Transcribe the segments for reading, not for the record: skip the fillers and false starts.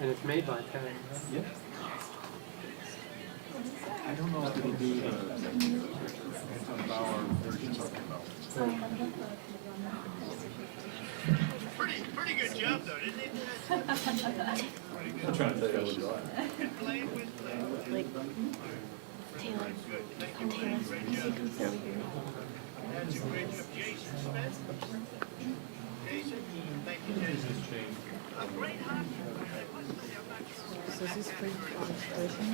And it's made by Penn. Yep. I don't know if it'll be the Pretty good job though, didn't it? I'm trying to tell you what you are. Like, Taylor. I'm Taylor. That's a great job. Jason Smith? Jason? Thank you, Jason. A great hockey player. So is this free registration?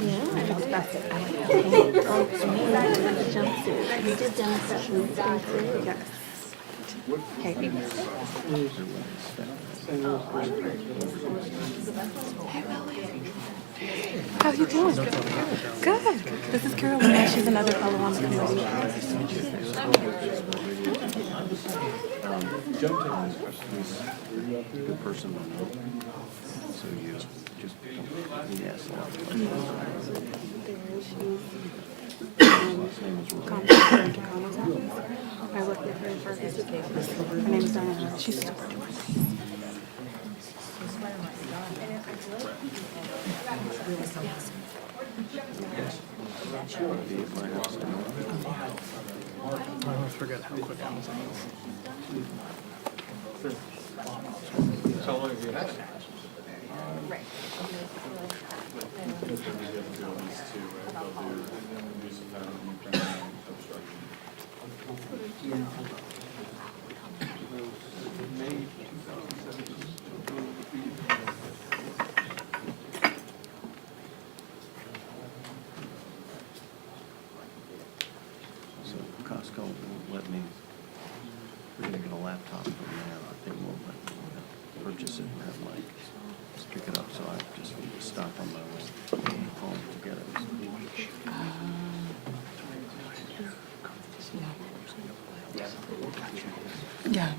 Yeah, I was about to jumpsuit. You did Dems that we got through. Yes. Hey. How you doing? Good. This is Carolina. She's another fellow on the committee. Joe takes this question. Good person to know. So you just yes. Takano's office. I work with her in Ferguson. Her name is Jahana. She's super nice. I always forget how quick I was. How long have you had it? So Costco won't let me. We're gonna get a laptop from there. They won't let me purchase it and have like just pick it up. So I just stop on my way home to get it. Yeah.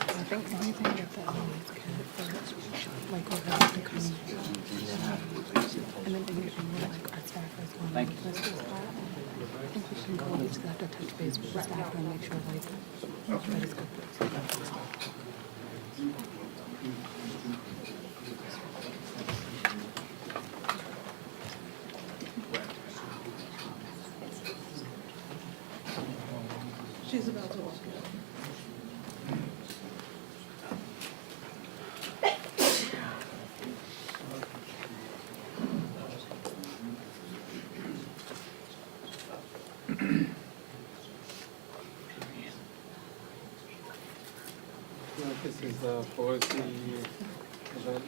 I think anything that the like we're going to come and then they get like our staffers on the list of that. I think we should go each have to touch base with the staff and make sure like everybody's good. She's about to walk in. This is the Pelosi event.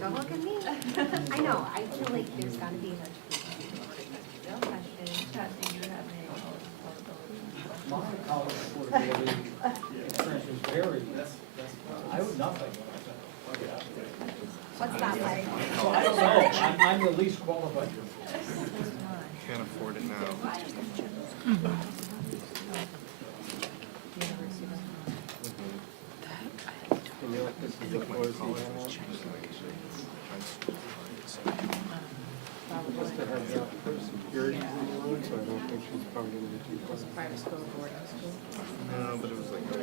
Don't look at me. I know, I feel like there's gotta be another. No questions. My college affordability experience was very, I would nothing. What's that like? So I don't know, I'm the least qualified. Can't afford it now. And you're like, this is the Pelosi event. Just to have that her security in the room, so I don't think she's probably gonna be too close. Private school, boarding school. No, but it was like. Her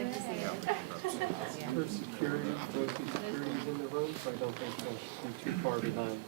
security, Pelosi security's in the room, so I don't think she'll be too far behind.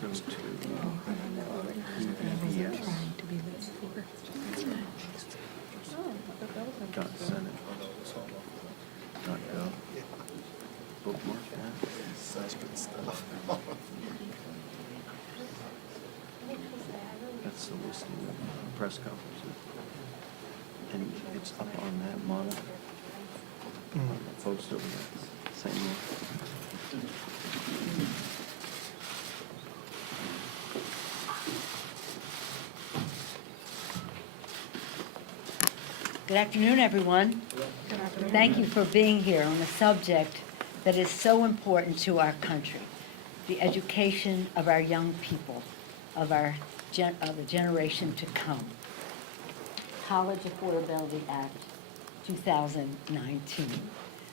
go to Trying UVS. to be this for. Got Senate. Got Gov. Bookmark that. Such good stuff. That's the listing of press conferences. And it's up on that monitor. On the post over there. Same one. Good afternoon, everyone. Thank you for being here on a subject that is so important to our country, the education of our young people, of the generation to come. College Affordability Act 2019.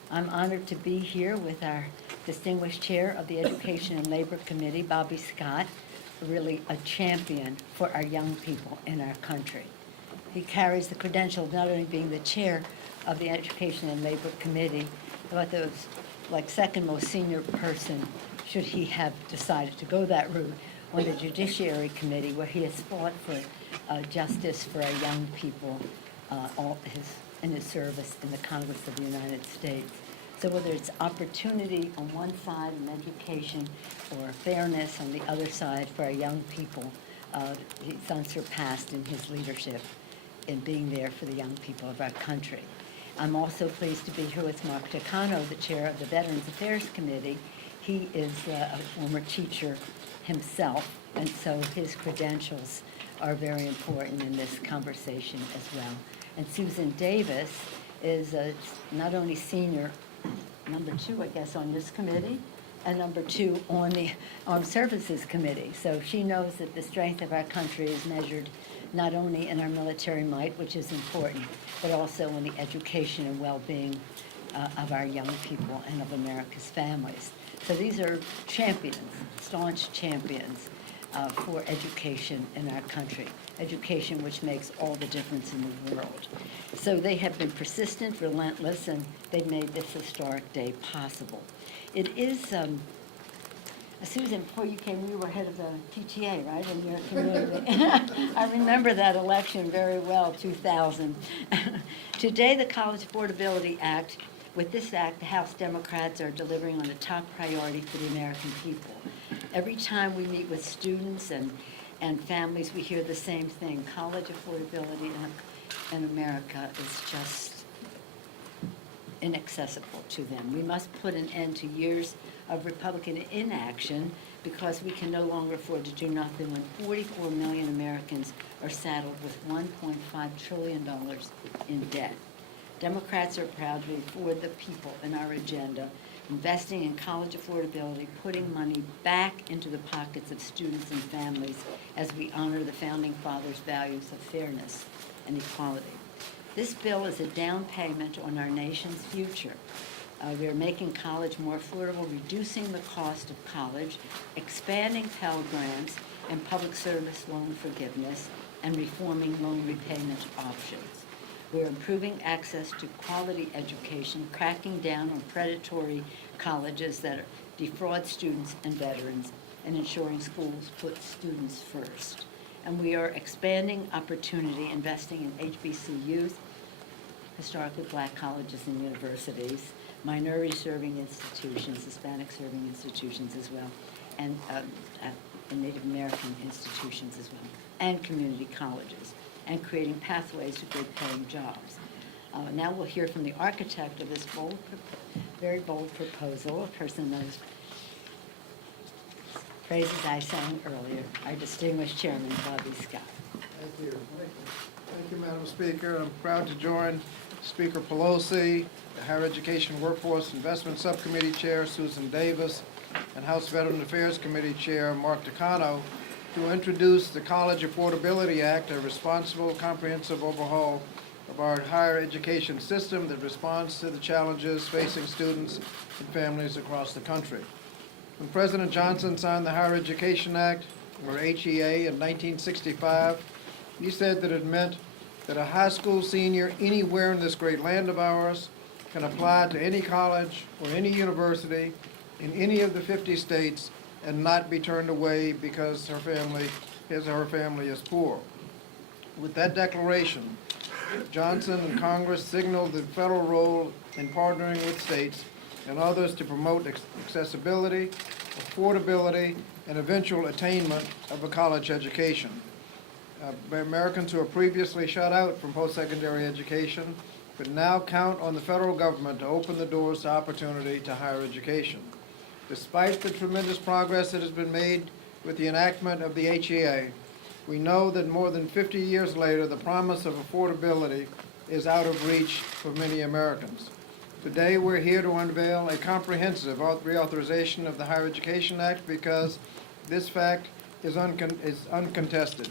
I'm honored to be here with our distinguished chair of the Education and Labor Committee, Bobby Scott, really a champion for our young people in our country. He carries the credential of not only being the chair of the Education and Labor Committee, but the second most senior person, should he have decided to go that route, on the Judiciary Committee, where he has fought for justice for our young people in his service in the Congress of the United States. So whether it's opportunity on one side and education, or fairness on the other side for our young people, he's unsurpassed in his leadership in being there for the young people of our country. I'm also pleased to be here with Mark Takano, the chair of the Veterans Affairs Committee. He is a former teacher himself, and so his credentials are very important in this conversation as well. And Susan Davis is not only senior, number 2, I guess, on this committee, and number 2 on the Armed Services Committee. So she knows that the strength of our country is measured not only in our military might, which is important, but also in the education and well-being of our young people and of America's families. So these are champions, staunch champions for education in our country, education which makes all the difference in the world. So they have been persistent, relentless, and they've made this historic day possible. It is, Susan, before you came, you were head of the PTA, right, in your community? I remember that election very well, 2000. Today, the College Affordability Act, with this act, the House Democrats are delivering on a top priority for the American people. Every time we meet with students and families, we hear the same thing. College affordability in America is just inaccessible to them. We must put an end to years of Republican inaction, because we can no longer afford to do nothing when 44 million Americans are saddled with $1.5 trillion in debt. Democrats are proud to be for the people in our agenda, investing in college affordability, putting money back into the pockets of students and families as we honor the Founding Fathers' values of fairness and equality. This bill is a down payment on our nation's future. We are making college more affordable, reducing the cost of college, expanding Pell Grants and public service loan forgiveness, and reforming loan repayment options. We're improving access to quality education, cracking down on predatory colleges that defraud students and veterans, and ensuring schools put students first. And we are expanding opportunity, investing in HBCUs, historically black colleges and universities, minority-serving institutions, Hispanic-serving institutions as well, and Native American institutions as well, and community colleges, and creating pathways to good-paying jobs. Now we'll hear from the architect of this very bold proposal, a person those phrases I sang earlier, our distinguished chairman, Bobby Scott. Thank you. Thank you, Madam Speaker. I'm proud to join Speaker Pelosi, the Higher Education Workforce Investment Subcommittee Chair Susan Davis, and House Veteran Affairs Committee Chair Mark Takano to introduce the College Affordability Act, a responsible, comprehensive overhaul of our higher education system that responds to the challenges facing students and families across the country. When President Johnson signed the Higher Education Act, or HEA, in 1965, he said that it meant that a high school senior anywhere in this great land of ours can apply to any college or any university in any of the 50 states and not be turned away because his or her family is poor. With that declaration, Johnson and Congress signaled the federal role in partnering with states and others to promote accessibility, affordability, and eventual attainment of a college education. Americans who were previously shut out from post-secondary education could now count on the federal government to open the doors to opportunity to higher education. Despite the tremendous progress that has been made with the enactment of the HEA, we know that more than 50 years later, the promise of affordability is out of reach for many Americans. Today, we're here to unveil a comprehensive reauthorization of the Higher Education Act because this fact is uncontested.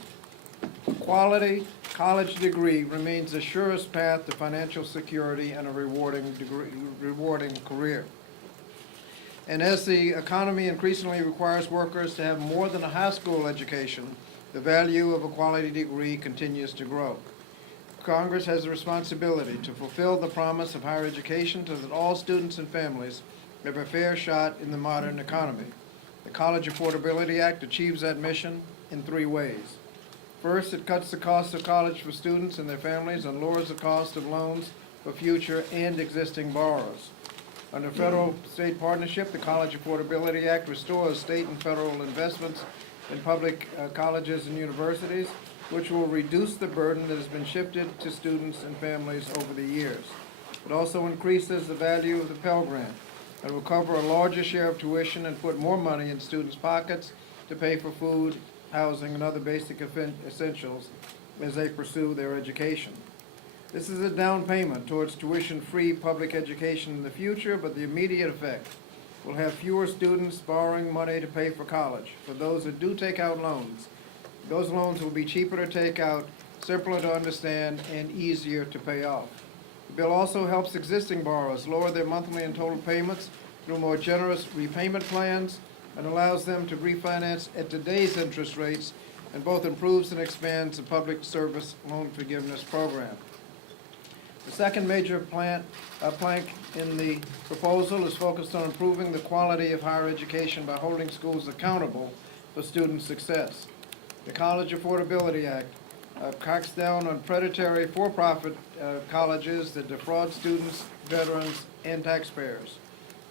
A quality college degree remains the surest path to financial security and a rewarding career. And as the economy increasingly requires workers to have more than a high school education, the value of a quality degree continues to grow. Congress has a responsibility to fulfill the promise of higher education so that all students and families have a fair shot in the modern economy. The College Affordability Act achieves that mission in 3 ways. First, it cuts the cost of college for students and their families and lowers the cost of loans for future and existing borrowers. Under federal-state partnership, the College Affordability Act restores state and federal investments in public colleges and universities, which will reduce the burden that has been shifted to students and families over the years. It also increases the value of the Pell Grant and will cover a larger share of tuition and put more money in students' pockets to pay for food, housing, and other basic essentials as they pursue their education. This is a down payment towards tuition-free public education in the future, but the immediate effect will have fewer students borrowing money to pay for college. For those that do take out loans, those loans will be cheaper to take out, simpler to understand, and easier to pay off. The bill also helps existing borrowers lower their monthly and total payments through more generous repayment plans and allows them to refinance at today's interest rates, and both improves and expands the public service loan forgiveness program. The second major plank in the proposal is focused on improving the quality of higher education by holding schools accountable for student success. The College Affordability Act cracks down on predatory for-profit colleges that defraud students, veterans, and taxpayers.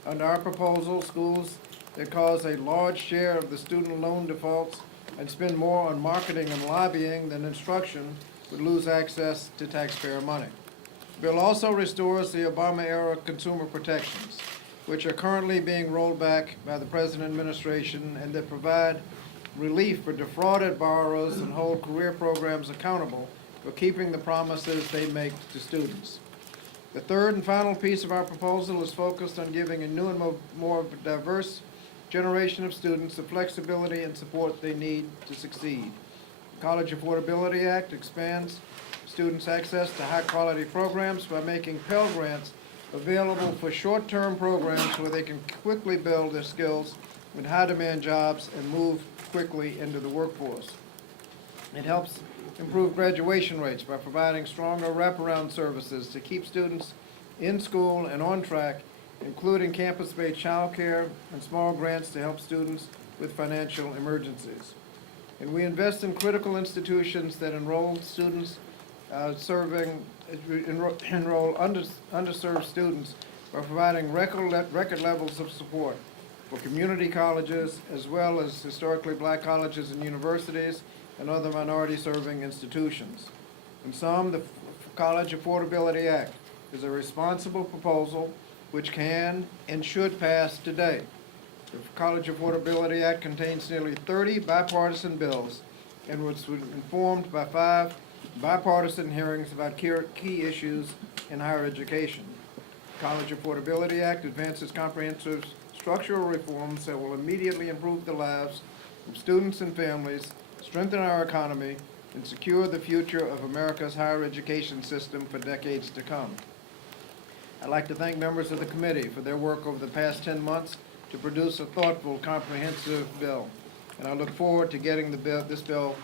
Under our proposal, schools that cause a large share of the student loan defaults and spend more on marketing and lobbying than instruction would lose access to taxpayer money. The bill also restores the Obama-era consumer protections, which are currently being rolled back by the President administration and that provide relief for defrauded borrowers and hold career programs accountable for keeping the promises they make to students. The third and final piece of our proposal is focused on giving a new and more diverse generation of students the flexibility and support they need to succeed. The College Affordability Act expands students' access to high-quality programs by making Pell Grants available for short-term programs where they can quickly build their skills in high-demand jobs and move quickly into the workforce. It helps improve graduation rates by providing stronger wraparound services to keep students in school and on track, including campus-based childcare and small grants to help students with financial emergencies. And we invest in critical institutions that enroll students enroll underserved students by providing record levels of support for community colleges as well as historically black colleges and universities and other minority-serving institutions. In sum, the College Affordability Act is a responsible proposal which can and should pass today. The College Affordability Act contains nearly 30 bipartisan bills and was informed by 5 bipartisan hearings about key issues in higher education. The College Affordability Act advances comprehensive structural reforms that will immediately improve the lives of students and families, strengthen our economy, and secure the future of America's higher education system for decades to come. I'd like to thank members of the committee for their work over the past 10 months to produce a thoughtful, comprehensive bill. And I look forward to getting this bill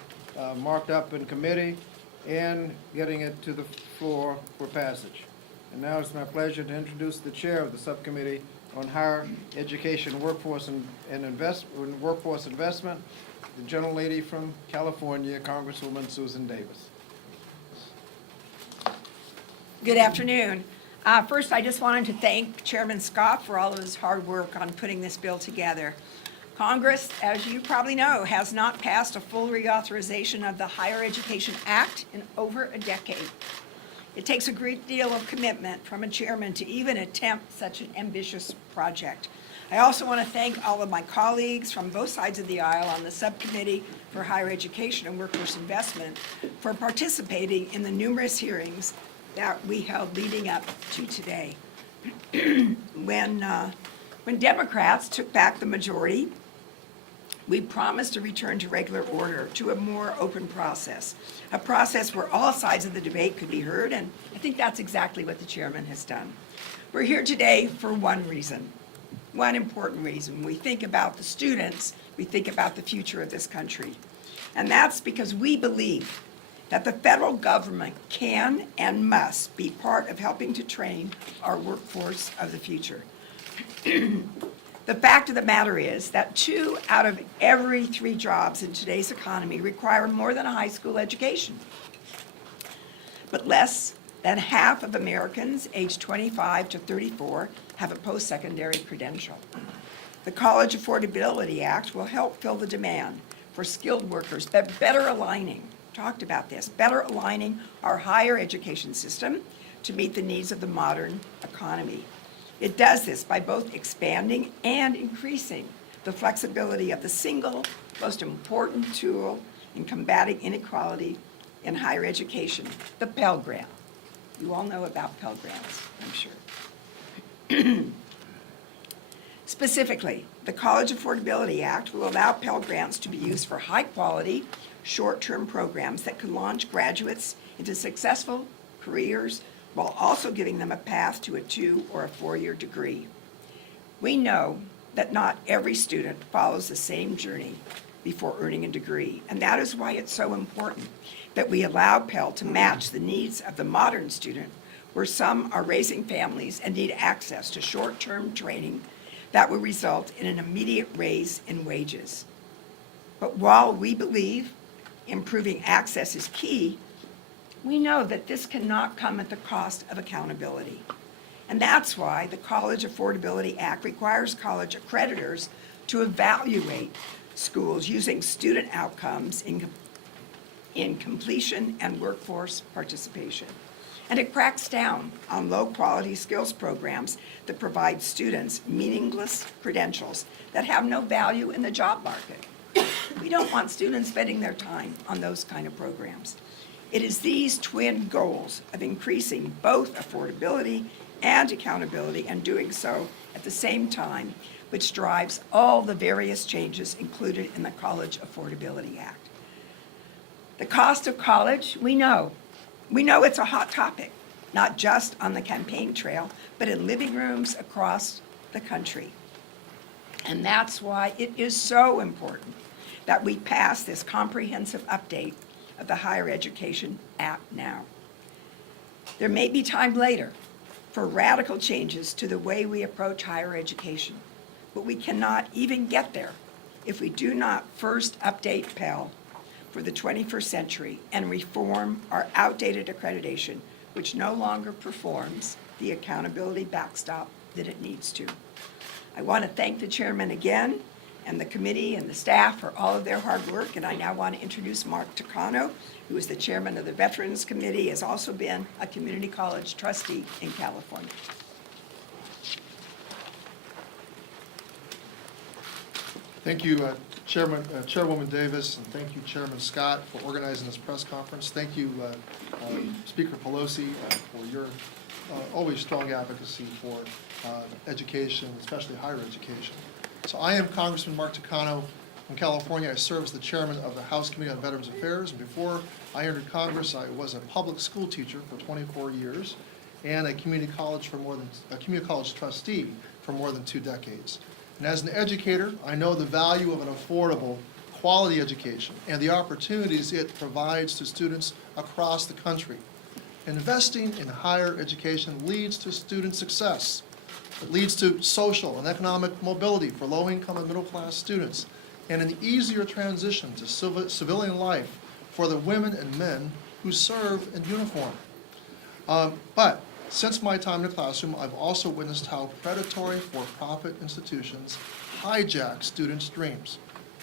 marked up in committee and getting it to the floor for passage. And now it's my pleasure to introduce the chair of the subcommittee on higher education workforce and workforce investment, the gentlelady from California, Congresswoman Susan Davis. Good afternoon. First, I just wanted to thank Chairman Scott for all of his hard work on putting this bill together. Congress, as you probably know, has not passed a full reauthorization of the Higher Education Act in over a decade. It takes a great deal of commitment from a chairman to even attempt such an ambitious project. I also want to thank all of my colleagues from both sides of the aisle on the Subcommittee for Higher Education and Workforce Investment for participating in the numerous hearings that we held leading up to today. When Democrats took back the majority, we promised a return to regular order, to a more open process, a process where all sides of the debate could be heard, and I think that's exactly what the chairman has done. We're here today for one reason, one important reason. We think about the students, we think about the future of this country, and that's because we believe that the federal government can and must be part of helping to train our workforce of the future. The fact of the matter is that 2 out of every 3 jobs in today's economy require more than a high school education. But less than half of Americans aged 25 to 34 have a post-secondary credential. The College Affordability Act will help fill the demand for skilled workers, but better aligning our higher education system to meet the needs of the modern economy. It does this by both expanding and increasing the flexibility of the single most important tool in combating inequality in higher education, the Pell Grant. You all know about Pell Grants, I'm sure. Specifically, the College Affordability Act will allow Pell Grants to be used for high-quality, short-term programs that can launch graduates into successful careers while also giving them a path to a 2 or a 4-year degree. We know that not every student follows the same journey before earning a degree, and that is why it's so important that we allow Pell to match the needs of the modern student, where some are raising families and need access to short-term training that will result in an immediate raise in wages. But while we believe improving access is key, we know that this cannot come at the cost of accountability. And that's why the College Affordability Act requires college accreditors to evaluate schools using student outcomes in completion and workforce participation. And it cracks down on low-quality skills programs that provide students meaningless credentials that have no value in the job market. We don't want students spending their time on those kind of programs. It is these twin goals of increasing both affordability and accountability, and doing so at the same time, which drives all the various changes included in the College Affordability Act. The cost of college, we know it's a hot topic, not just on the campaign trail, but in living rooms across the country. And that's why it is so important that we pass this comprehensive update of the Higher Education Act now. There may be time later for radical changes to the way we approach higher education, but we cannot even get there if we do not first update Pell for the 21st century and reform our outdated accreditation, which no longer performs the accountability backstop that it needs to. I want to thank the chairman again, and the committee and the staff for all of their hard work, and I now want to introduce Mark Takano, who is the chairman of the Veterans Committee, has also been a community college trustee in California. Thank you, Chairwoman Davis, and thank you, Chairman Scott, for organizing this press conference. Thank you, Speaker Pelosi, for your always strong advocacy for education, especially higher education. So I am Congressman Mark Takano from California. I serve as the chairman of the House Committee on Veterans Affairs, and before I entered Congress, I was a public school teacher for 24 years and a community college trustee for more than 2 decades. And as an educator, I know the value of an affordable, quality education and the opportunities it provides to students across the country. Investing in higher education leads to student success. It leads to social and economic mobility for low-income and middle-class students, and an easier transition to civilian life for the women and men who serve in uniform. But since my time in the classroom, I've also witnessed how predatory for-profit institutions hijack students' dreams.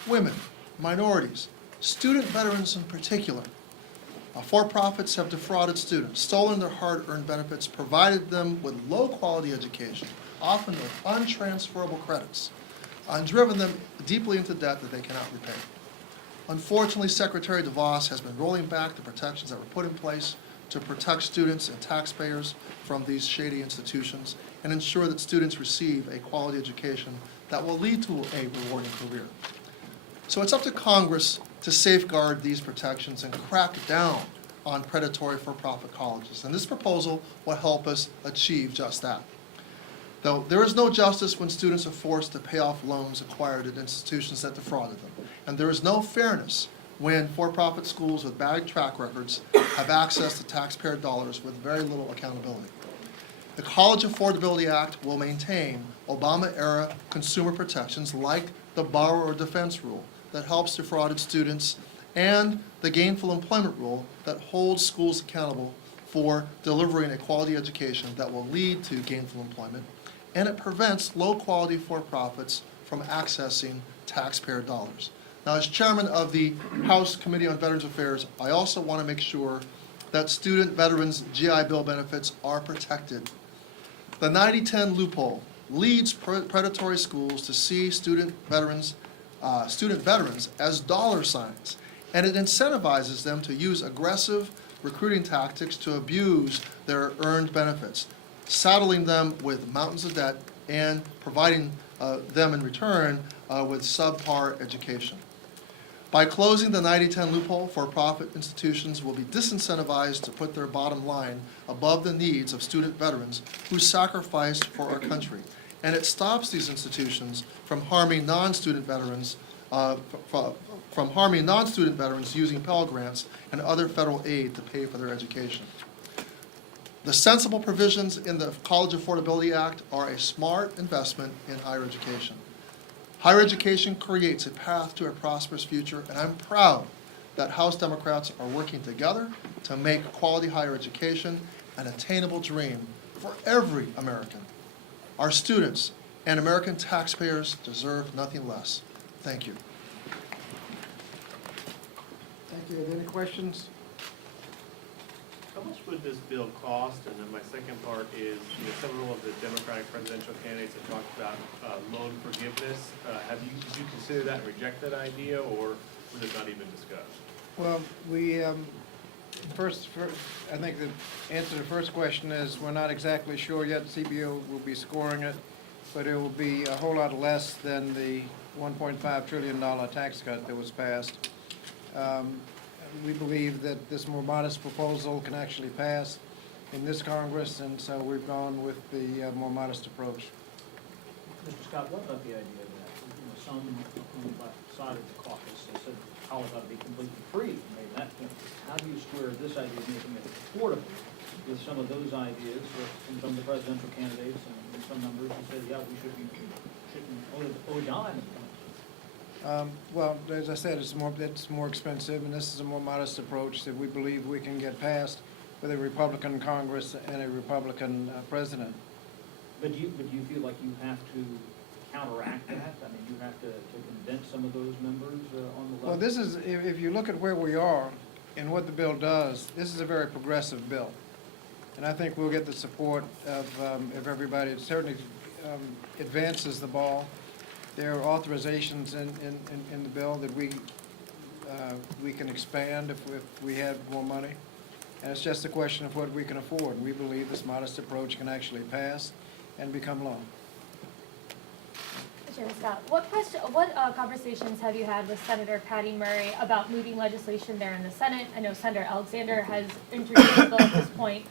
Women, minorities, student veterans in particular. For-profits have defrauded students, stolen their hard-earned benefits, provided them with low-quality education, often with untransferable credits, and driven them deeply into debt that they cannot repay. Unfortunately, Secretary DeVos has been rolling back the protections that were put in place to protect students and taxpayers from these shady institutions and ensure that students receive a quality education that will lead to a rewarding career. So it's up to Congress to safeguard these protections and crack down on predatory for-profit colleges. And this proposal will help us achieve just that. Though there is no justice when students are forced to pay off loans acquired at institutions that defrauded them. And there is no fairness when for-profit schools with bad track records have access to taxpayer dollars with very little accountability. The College Affordability Act will maintain Obama-era consumer protections like the borrower defense rule that helps defrauded students and the gainful employment rule that holds schools accountable for delivering a quality education that will lead to gainful employment, and it prevents low-quality for-profits from accessing taxpayer dollars. Now, as chairman of the House Committee on Veterans Affairs, I also want to make sure that student veterans' GI Bill benefits are protected. The 90-10 loophole leads predatory schools to see student veterans as dollar signs, and it incentivizes them to use aggressive recruiting tactics to abuse their earned benefits, saddling them with mountains of debt and providing them in return with subpar education. By closing the 90-10 loophole, for-profit institutions will be disincentivized to put their bottom line above the needs of student veterans who sacrificed for our country. And it stops these institutions from harming non-student veterans using Pell Grants and other federal aid to pay for their education. The sensible provisions in the College Affordability Act are a smart investment in higher education. Higher education creates a path to a prosperous future, and I'm proud that House Democrats are working together to make quality higher education an attainable dream for every American. Our students and American taxpayers deserve nothing less. Thank you. Thank you. Are there any questions? How much would this bill cost? And then my second part is, several of the Democratic presidential candidates have talked about loan forgiveness. Did you consider that and reject that idea, or was it not even discussed? Well, we, first, I think the answer to the first question is we're not exactly sure yet. CBO will be scoring it, but it will be a whole lot less than the $1.5 trillion tax cut that was passed. We believe that this more modest proposal can actually pass in this Congress, and so we've gone with the more modest approach. Mr. Scott, what about the idea that, some on the left side of the caucus, they said college ought to be completely free. How do you square this idea of making it affordable with some of those ideas from some of the presidential candidates and some members who said, yeah, we shouldn't owe a dime? Well, as I said, it's more expensive, and this is a more modest approach that we believe we can get passed with a Republican Congress and a Republican president. But do you feel like you have to counteract that? I mean, you have to convince some of those members on the left? Well, this is, if you look at where we are and what the bill does, this is a very progressive bill. And I think we'll get the support of everybody. It certainly advances the ball. There are authorizations in the bill that we can expand if we had more money. And it's just a question of what we can afford. We believe this modest approach can actually pass and become law. Chairman Scott, what conversations have you had with Senator Patty Murray about moving legislation there in the Senate? I know Senator Alexander has introduced the bill at this point,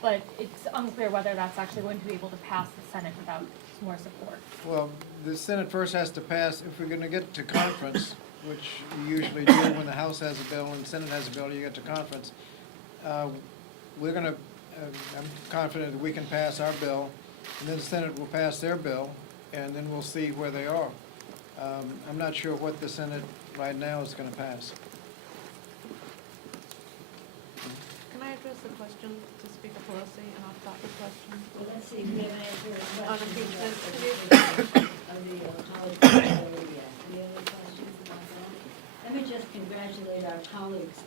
but it's unclear whether that's actually going to be able to pass the Senate without more support. Well, the Senate first has to pass, if we're going to get to conference, which you usually do when the House has a bill and the Senate has a bill, you get to conference. We're going to, I'm confident that we can pass our bill and then the Senate will pass their bill, and then we'll see where they are. I'm not sure what the Senate right now is going to pass. Can I address the question to Speaker Pelosi, an off-topic question? Well, let's see, we have an answer. On impeachment. Of the College Affordability Act. Any other questions about that? Let me just congratulate our colleagues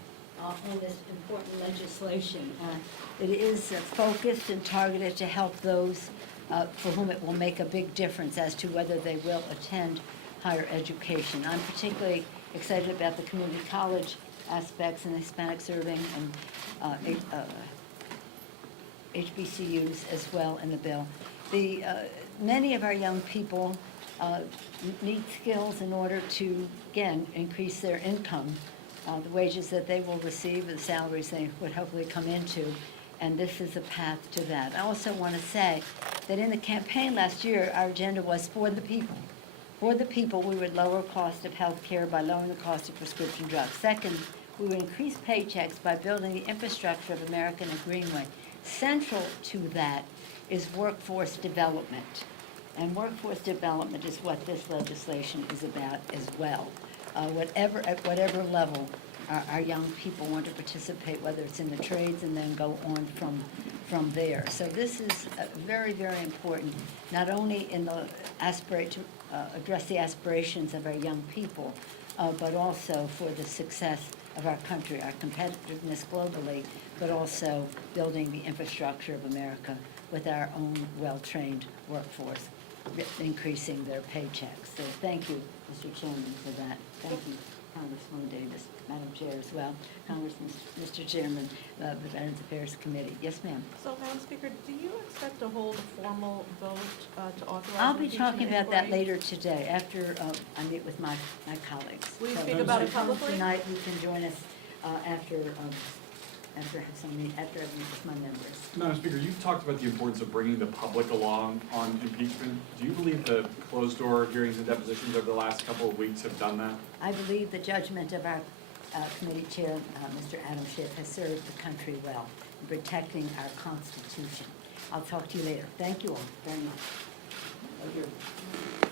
on this important legislation. It is focused and targeted to help those for whom it will make a big difference as to whether they will attend higher education. I'm particularly excited about the community college aspects and Hispanic serving and HBCUs as well in the bill. Many of our young people need skills in order to, again, increase their income, the wages that they will receive, the salaries they would hopefully come into, and this is a path to that. I also want to say that in the campaign last year, our agenda was for the people. For the people, we would lower cost of health care by lowering the cost of prescription drugs. Second, we would increase paychecks by building the infrastructure of America in a green way. Central to that is workforce development. And workforce development is what this legislation is about as well. At whatever level our young people want to participate, whether it's in the trades and then go on from there. So this is very, very important, not only in the to address the aspirations of our young people, but also for the success of our country, our competitiveness globally, but also building the infrastructure of America with our own well-trained workforce, increasing their paychecks. So thank you, Mr. Chairman, for that. Thank you, Congresswoman Davis, Madam Chair as well, Congressman, Mr. Chairman of the Veterans Affairs Committee. Yes, ma'am. So, Madam Speaker, do you expect to hold a formal vote to authorize? I'll be impeachment talking about that inquiry? later today, after I meet with my colleagues. Will you So speak those about who it come publicly? Tonight, you can join us after I meet with my members. Madam Speaker, you've talked about the importance of bringing the public along on impeachment. Do you believe the closed-door hearings and depositions over the last couple of weeks have done that? I believe the judgment of our committee chair, Mr. Adam Schiff, has served the country well in protecting our Constitution. I'll talk to you later. Thank you all very much. Thank you.